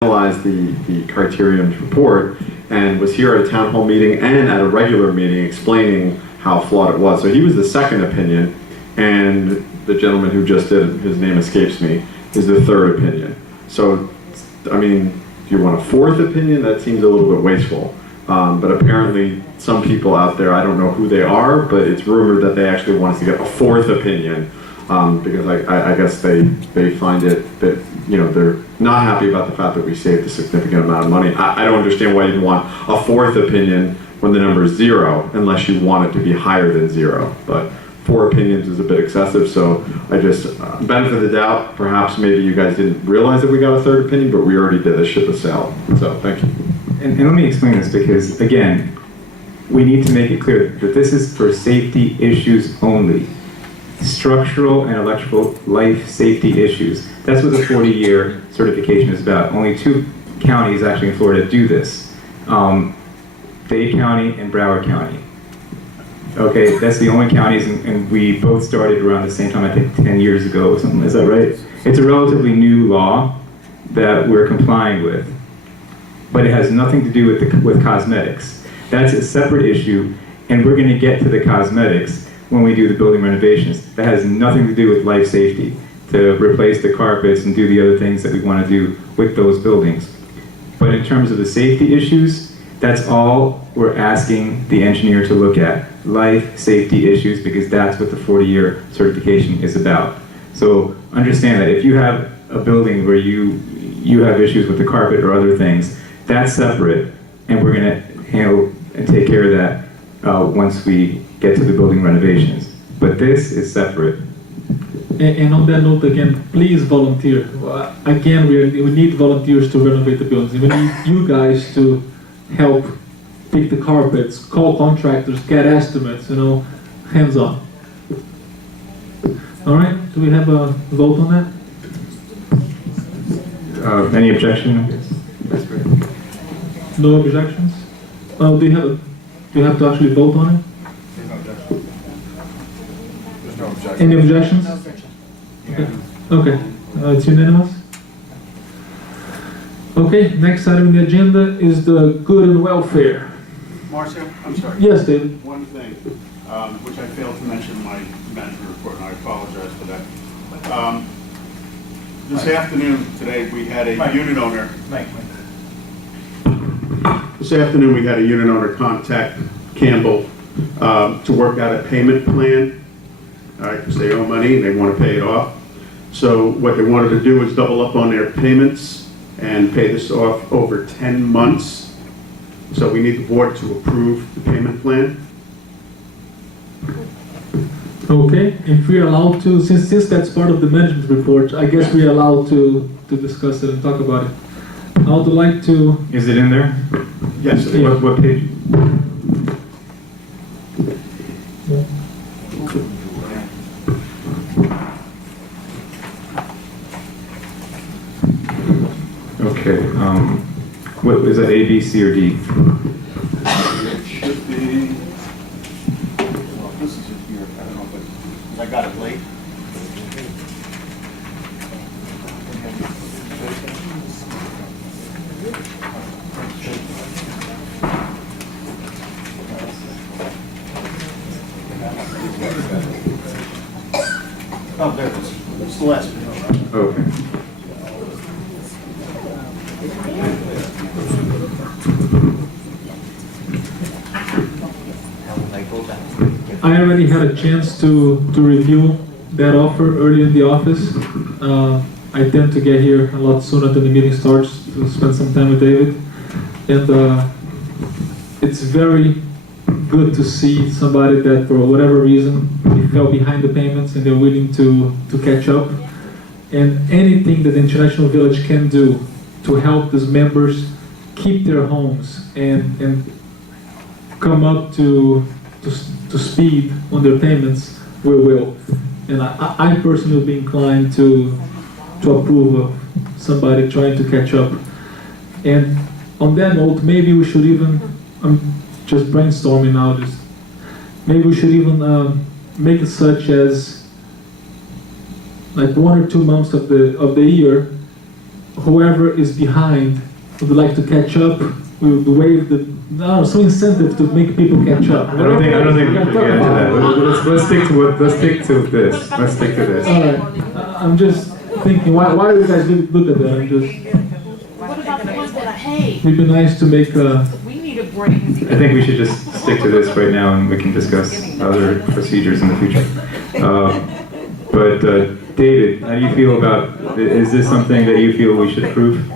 analyzed the criterions report and was here at a town hall meeting and at a regular meeting explaining how flawed it was. So he was the second opinion, and the gentleman who just did, his name escapes me, is the third opinion. So, I mean, do you want a fourth opinion? That seems a little bit wasteful. But apparently some people out there, I don't know who they are, but it's rumored that they actually want us to get a fourth opinion because I guess they find it that, you know, they're not happy about the fact that we saved a significant amount of money. I don't understand why you'd want a fourth opinion when the number is 0, unless you want it to be higher than 0. But 4 opinions is a bit excessive, so I just, benefit of the doubt, perhaps maybe you guys didn't realize that we got a third opinion, but we already did. The ship has sailed. So, thank you. And let me explain this because, again, we need to make it clear that this is for safety issues only. Structural and electrical life safety issues. That's what the 40-year certification is about. Only 2 counties actually in Florida do this. Dade County and Broward County. Okay, that's the only counties, and we both started around the same time, I think 10 years ago or something. Is that right? It's a relatively new law that we're complying with, but it has nothing to do with cosmetics. That's a separate issue, and we're going to get to the cosmetics when we do the building renovations. That has nothing to do with life safety, to replace the carpets and do the other things that we want to do with those buildings. But in terms of the safety issues, that's all we're asking the engineer to look at. Life safety issues, because that's what the 40-year certification is about. So understand that if you have a building where you have issues with the carpet or other things, that's separate, and we're going to handle and take care of that once we get to the building renovations. But this is separate. And on that note, again, please volunteer. Again, we need volunteers to renovate the buildings. We need you guys to help pick the carpets, call contractors, get estimates, you know, hands on. All right, do we have a vote on that? Any objection? No objections? Do you have to actually vote on it? There's no objection. There's no objection. Any objections? No objection. Okay, it's unanimous. Okay, next item on the agenda is the good and welfare. Marcia, I'm sorry. Yes, David. One thing, which I failed to mention in my management report, and I apologize for that. This afternoon, today, we had a unit owner. This afternoon, we had a unit owner contact Campbell to work out a payment plan, all right, because they owe money and they want to pay it off. So what they wanted to do is double up on their payments and pay this off over 10 months. So we need the board to approve the payment plan. Okay, if we're allowed to, since that's part of the management report, I guess we're allowed to discuss it and talk about it. I would like to... Is it in there? Yes. Yeah. What page? Yeah. Okay, what is that, A, B, C, or D? It should be, well, this is it here, I don't know, but I got it late. Oh, there it is. It's the last one. Okay. I already had a chance to review that offer early in the office. I tend to get here a lot sooner than the meeting starts to spend some time with David. And it's very good to see somebody that for whatever reason he fell behind the payments and they're willing to catch up. And anything that the International Village can do to help these members keep their homes and come up to speed on their payments, we will. And I personally would be inclined to approve of somebody trying to catch up. And on that note, maybe we should even, I'm just brainstorming now, maybe we should even make it such as like 1 or 2 months of the year whoever is behind would like to catch up, we would waive some incentive to make people catch up. I don't think we should get into that. Let's stick to this. Let's stick to this. All right, I'm just thinking, why do you guys look at that? I'm just, What about the ones that pay? it'd be nice to make We need a break. I think we should just stick to this right now, and we can discuss other procedures in the future. But David, how do you feel about, is this something that you feel we should approve?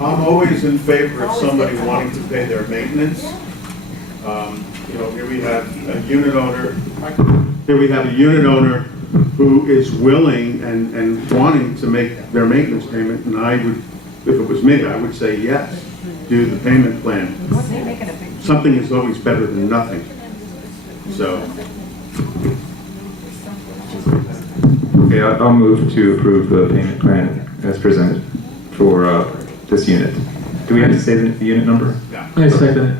I'm always in favor of somebody wanting to pay their maintenance. Here we have a unit owner, who is willing and wanting to make their maintenance payment, and I would, if it was me, I would say yes, do the payment plan. Something is always better than nothing. So, Okay, I'll move to approve the payment plan as presented for this unit. Do we have to say the unit number? I second it.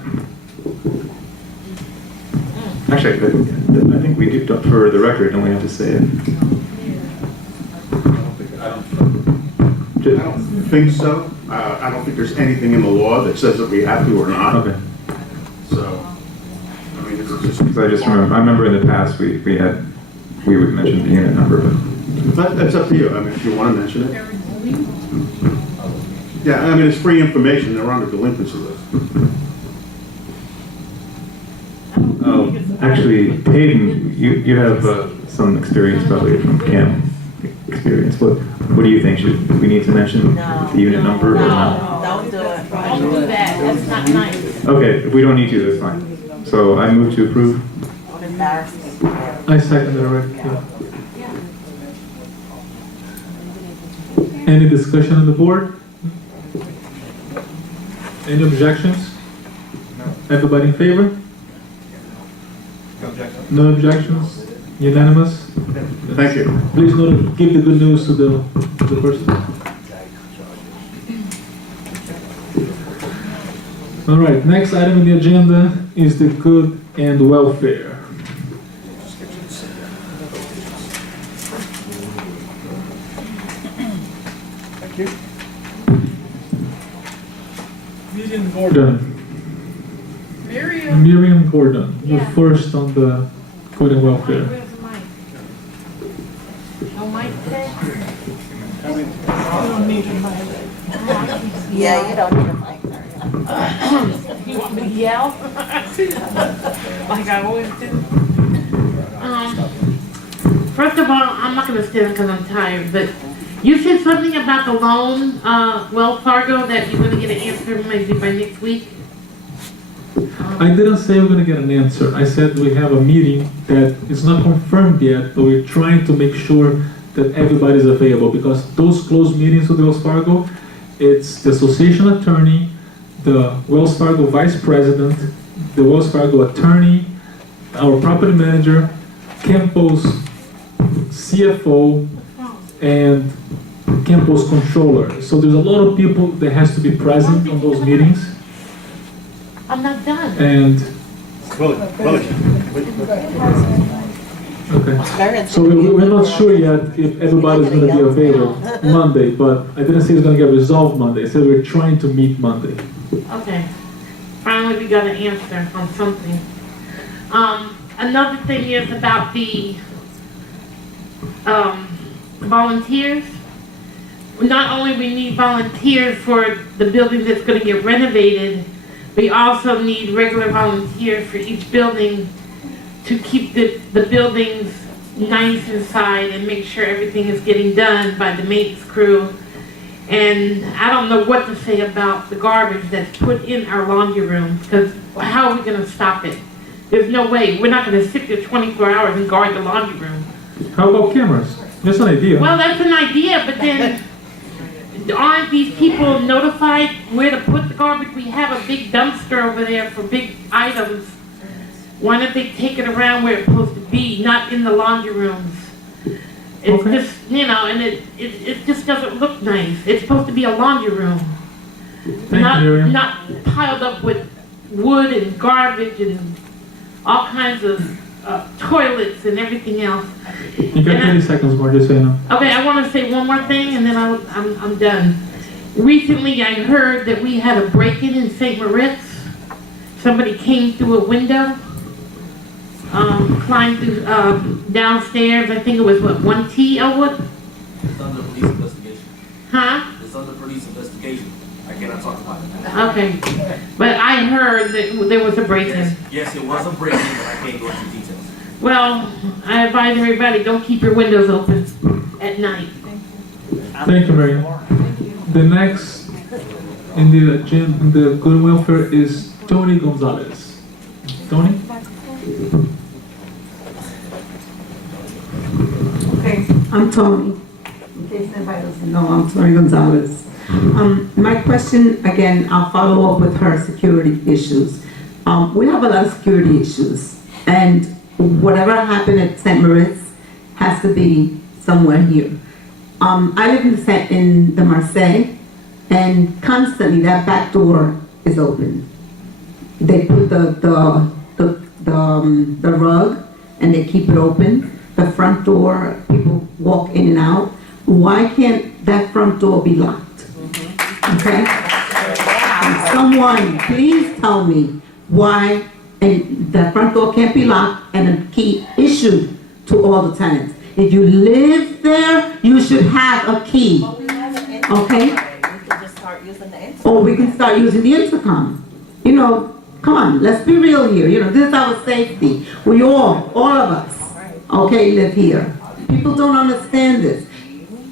Actually, I think we do, for the record, don't we have to say it? I don't think so. I don't think there's anything in the law that says that we have to or not. Okay. So, I mean, it's just. Because I remember in the past, we would mention the unit number, but That's up to you. I mean, if you want to mention it. Yeah, I mean, it's free information. They're on the delinquency list. actually, Hayden, you have some experience probably from CAM experience. What do you think? Should we need to mention the unit number or not? Don't do it. Don't do that. That's not nice. Okay, if we don't need to, that's fine. So I move to approve. Embarrassing. I second it already. Yeah. Any discussion on the board? Any objections? Everybody in favor? No objections? Unanimous? Thank you. Please give the good news to the person. All right, next item on the agenda is the good and welfare. Thank you. Miriam Gordon. Miriam. Miriam Gordon, you're Yeah. first on the good and welfare. Where's the mic? No mic today? Yeah, you don't need a mic. You want me to yell? Like I always do? First of all, I'm not gonna stand because I'm tired, but you said something about the loan, Wells Fargo, that you're gonna get an answer maybe by next week? I didn't say we're gonna get an answer. I said we have a meeting that is not confirmed yet, but we're trying to make sure that everybody's available, because those closed meetings with Wells Fargo, it's the association attorney, the Wells Fargo vice president, the Wells Fargo attorney, our property manager, Kempo's CFO, and Kempo's controller. So there's a lot of people that has to be present on those meetings, I'm not done. and okay. So we're not sure yet if everybody's gonna be available Monday, but I didn't say it's gonna get resolved Monday. I said we're trying to meet Monday. Okay. Finally, we got an answer on something. Another thing is about the, volunteers. Not only we need volunteers for the building that's gonna get renovated, we also need regular volunteers for each building to keep the buildings nice inside and make sure everything is getting done by the maintenance crew. And I don't know what to say about the garbage that's put in our laundry rooms, because how are we gonna stop it? There's no way. We're not gonna sit there 24 hours and guard the laundry room. How about cameras? Just an idea. Well, that's an idea, but then aren't these people notified where to put the garbage? We have a big dumpster over there for big items. Why don't they take it around where it's supposed to be, not in the laundry rooms? It's Okay. just, and it just doesn't look nice. It's supposed to be a laundry room. Thank you, Miriam. Not piled up with wood and garbage and all kinds of toilets and everything else. You got 30 seconds more, just so you know. Okay, I want to say one more thing and then I'm done. recently I heard that we had a break-in in St. Moritz. Somebody came through a window, climbed through, downstairs, I think it was what, 1T, Elwood? It's under police investigation. Huh? It's under police investigation. I cannot talk about it. Okay. But I heard that there was a break-in. Yes, it was a break-in, but I can't go into details. Well, I advise everybody, don't keep your windows open at night. Thank you, Mary. The next in the agenda, in the good welfare is Tony Gonzalez. Tony? Okay, I'm Tony. In case anybody doesn't know, I'm Tony Gonzalez. My question, again, I'll follow up with her security issues. We have a lot of security issues, and whatever happened at St. Moritz has to be somewhere here. I live in the Marseille, and constantly that back door is open. They put the rug and they keep it open. The front door, people walk in and out. Why can't that front door be locked? Okay? And someone, please tell me why the front door can't be locked and a key issued to all the tenants. If you live there, you should have a key. Okay? We can just start using the internet. Or we can start using the intercom. You know, come on, let's be real here. You know, this is our safety. We all of us, okay, live here. People don't understand this.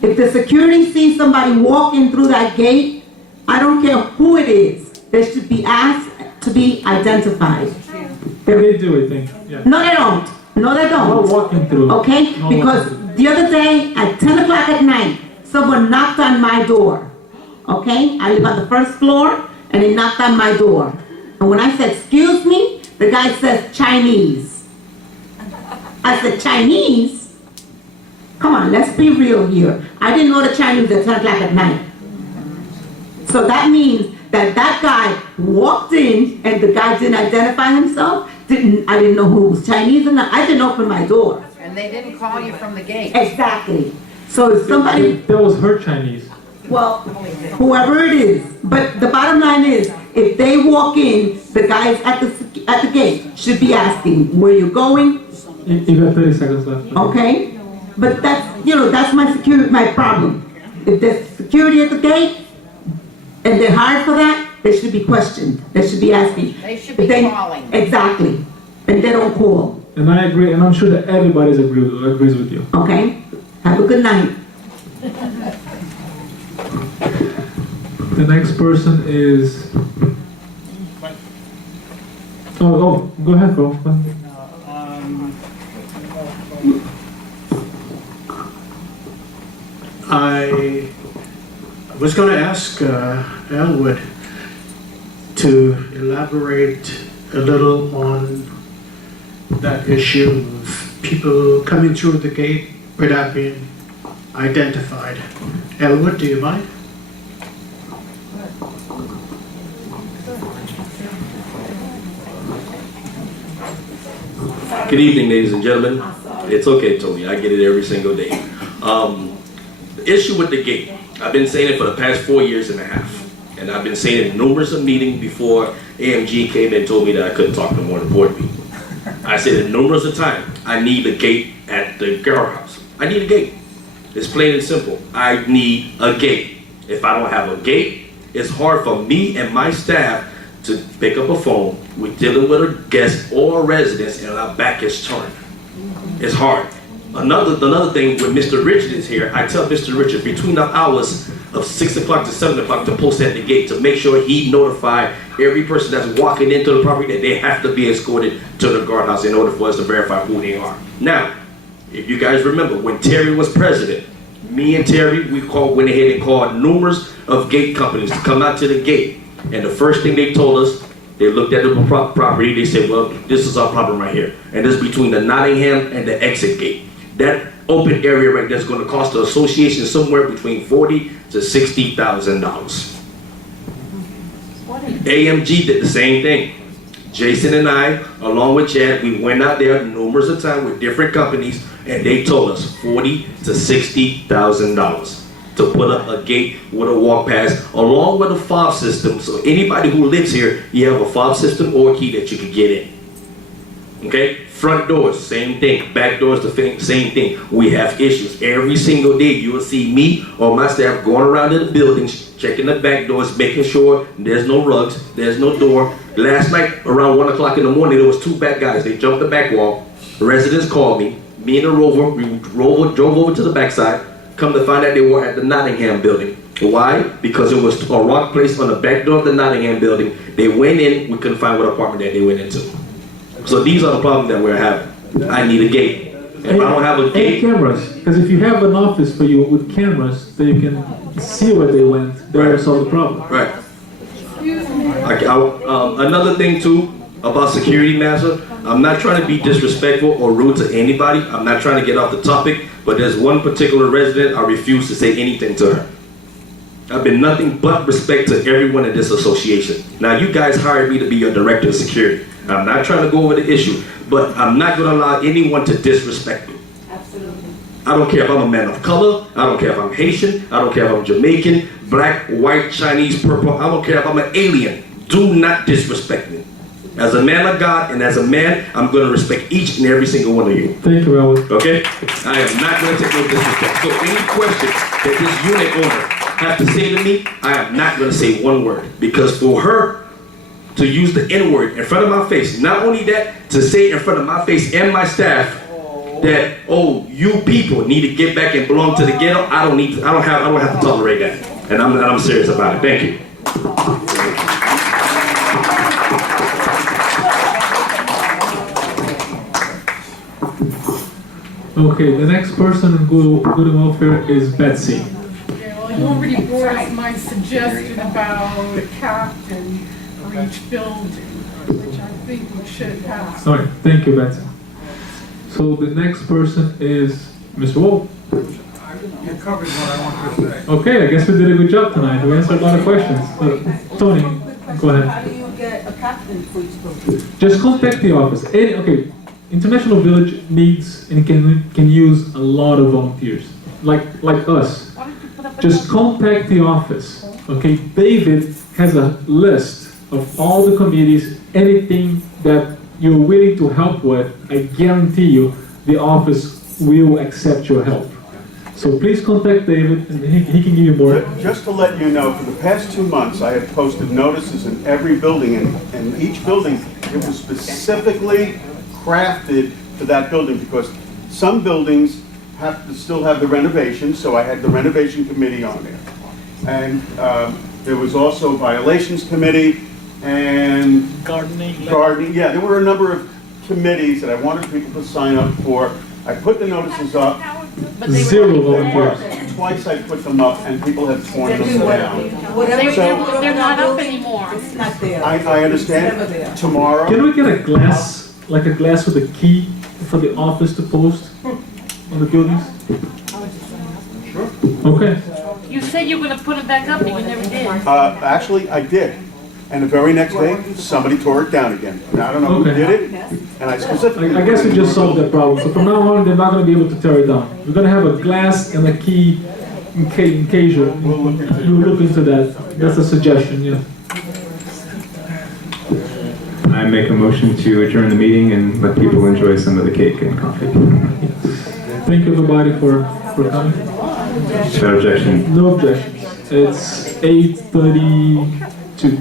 If the security sees somebody walking through that gate, I don't care who it is, they should be asked to be identified. They do, I think. Yeah. No, they don't. No, they No don't. walking through. Okay? No Because walking through. the other day at 10 o'clock at night, someone knocked on my door. Okay? I live on the first floor, and they knocked on my door. And when I said, excuse me, the guy says Chinese. I said, Chinese? Come on, let's be real here. I didn't know the Chinese at 10 o'clock at night. So that means that guy walked in, and the guy didn't identify himself. I didn't know who was Chinese or not. I didn't open my door. And they didn't call you from the gate. Exactly. So if somebody, That was her Chinese. well, whoever it is, but the bottom line is, if they walk in, the guys at the gate should be asking, where you going? You got 30 seconds left. Okay? But that's my problem. If there's security at the gate, and they're hired for that, they should be questioned. They should be asking. They should be If calling. Exactly. And they don't call. And I agree, and I'm sure that everybody agrees with you. Okay? Have a good night. The next person is. Oh, go ahead, bro. Go ahead. I was going to ask Elwood to elaborate a little on that issue of people coming through the gate without being identified. Elwood, do you mind? Good evening, ladies and gentlemen. It's okay, Tony. I get it every single day. The issue with the gate, I've been saying it for the past 4 years and a half. And I've been saying it in numerous meetings before AMG came and told me that I couldn't talk no more to board meeting. I said it numerous of times. I need a gate at the guardhouse. I need a gate. It's plain and simple. I need a gate. If I don't have a gate, it's hard for me and my staff to pick up a phone. We're dealing with a guest or a resident and our back is turned. It's hard. Another thing, when Mr. Richard is here, I tell Mr. Richard between the hours of 6 o'clock to 7 o'clock to post at the gate to make sure he notify every person that's walking into the property that they have to be escorted to the guardhouse in order for us to verify who they are. Now, if you guys remember, when Terry was president, me and Terry, we went ahead and called numerous of gate companies to come out to the gate. And the first thing they told us, they looked at the property, they said, well, this is our problem right here. And this is between the Nottingham and the exit gate. That open area right there is going to cost the association somewhere between $40,000 to $60,000. AMG did the same thing. Jason and I, along with Chad, we went out there numerous of times with different companies, and they told us $40,000 to $60,000. to put up a gate with a walk pass, along with a fob system. So anybody who lives here, you have a fob system or a key that you can get in. Okay? Front doors, same thing. Back doors, the same thing. We have issues. Every single day you will see me or my staff going around to the buildings, checking the back doors, making sure there's no rugs, there's no door. Last night, around 1 o'clock in the morning, there was 2 bad guys. They jumped the back wall. Residents called me. Me and the rover, we drove over to the backside. Come to find out they were at the Nottingham building. Why? Because it was a rock placed on the back door of the Nottingham building. They went in, we couldn't find what apartment that they went into. So these are the problems that we're having. I need a gate. If I don't have a gate... And cameras, because if you have an office for you with cameras, then you can see where they went, that will solve the problem. Right. Another thing too, about security matter, I'm not trying to be disrespectful or rude to anybody. I'm not trying to get off the topic, but there's one particular resident I refuse to say anything to her. I've been nothing but respect to everyone in this association. Now you guys hired me to be your director of security. I'm not trying to go over the issue, but I'm not going to allow anyone to disrespect me. Absolutely. I don't care if I'm a man of color. I don't care if I'm Haitian. I don't care if I'm Jamaican, black, white, Chinese, purple. I don't care if I'm an alien. Do not disrespect me. As a man of God and as a man, I'm going to respect each and every single one of you. Thank you, Howard. Okay? I am not going to take no disrespect. So any questions that this unit owner have to say to me, I am not going to say one word. Because for her to use the N-word in front of my face, not only that, to say in front of my face and my staff that, oh, you people need to get back and belong to the ghetto, I don't have to tolerate that. And I'm serious about it. Thank you. Okay, the next person in good and welfare is Betsy. Yeah, well, you already brought up my suggestion about a captain for each building, which I think we should have. All right, thank you, Betsy. So the next person is Mr. Wolf. You covered what I wanted to say. Okay, I guess we did a good job tonight. We answered a lot of questions. Tony, go ahead. How do you get a captain for each building? Just contact the office. Okay, International Village needs and can use a lot of volunteers, like us. Just contact the office. Okay, David has a list of all the committees, anything that you're willing to help with. I guarantee you, the office will accept your help. So please contact David, and he can give you more. Just to let you know, for the past 2 months, I have posted notices in every building, and each building, it was specifically crafted for that building, because some buildings have to still have the renovation, so I had the renovation committee on there. And there was also a violations committee and gardening. Yeah, there were a number of committees that I wanted people to sign up for. I put the notices up. Zero volunteers. Twice I put them up, and people have torn them down. They're not up anymore. It's not there. I understand. Tomorrow. Can we get a glass, like a glass with a key for the office to post on the buildings? Sure. Okay. You said you were gonna put it back up, and you never did. Actually, I did. And the very next day, somebody tore it down again. Now, I don't know who Okay. did it, and I specifically... I guess we just solved that problem. So from now on, they're not going to be able to tear it down. We're going to have a glass and a key in case you look into that. That's a suggestion, yeah. I make a motion to adjourn the meeting and let people enjoy some of the cake and coffee. Thank you, everybody, for coming. Without objection. No objections. It's 8:32.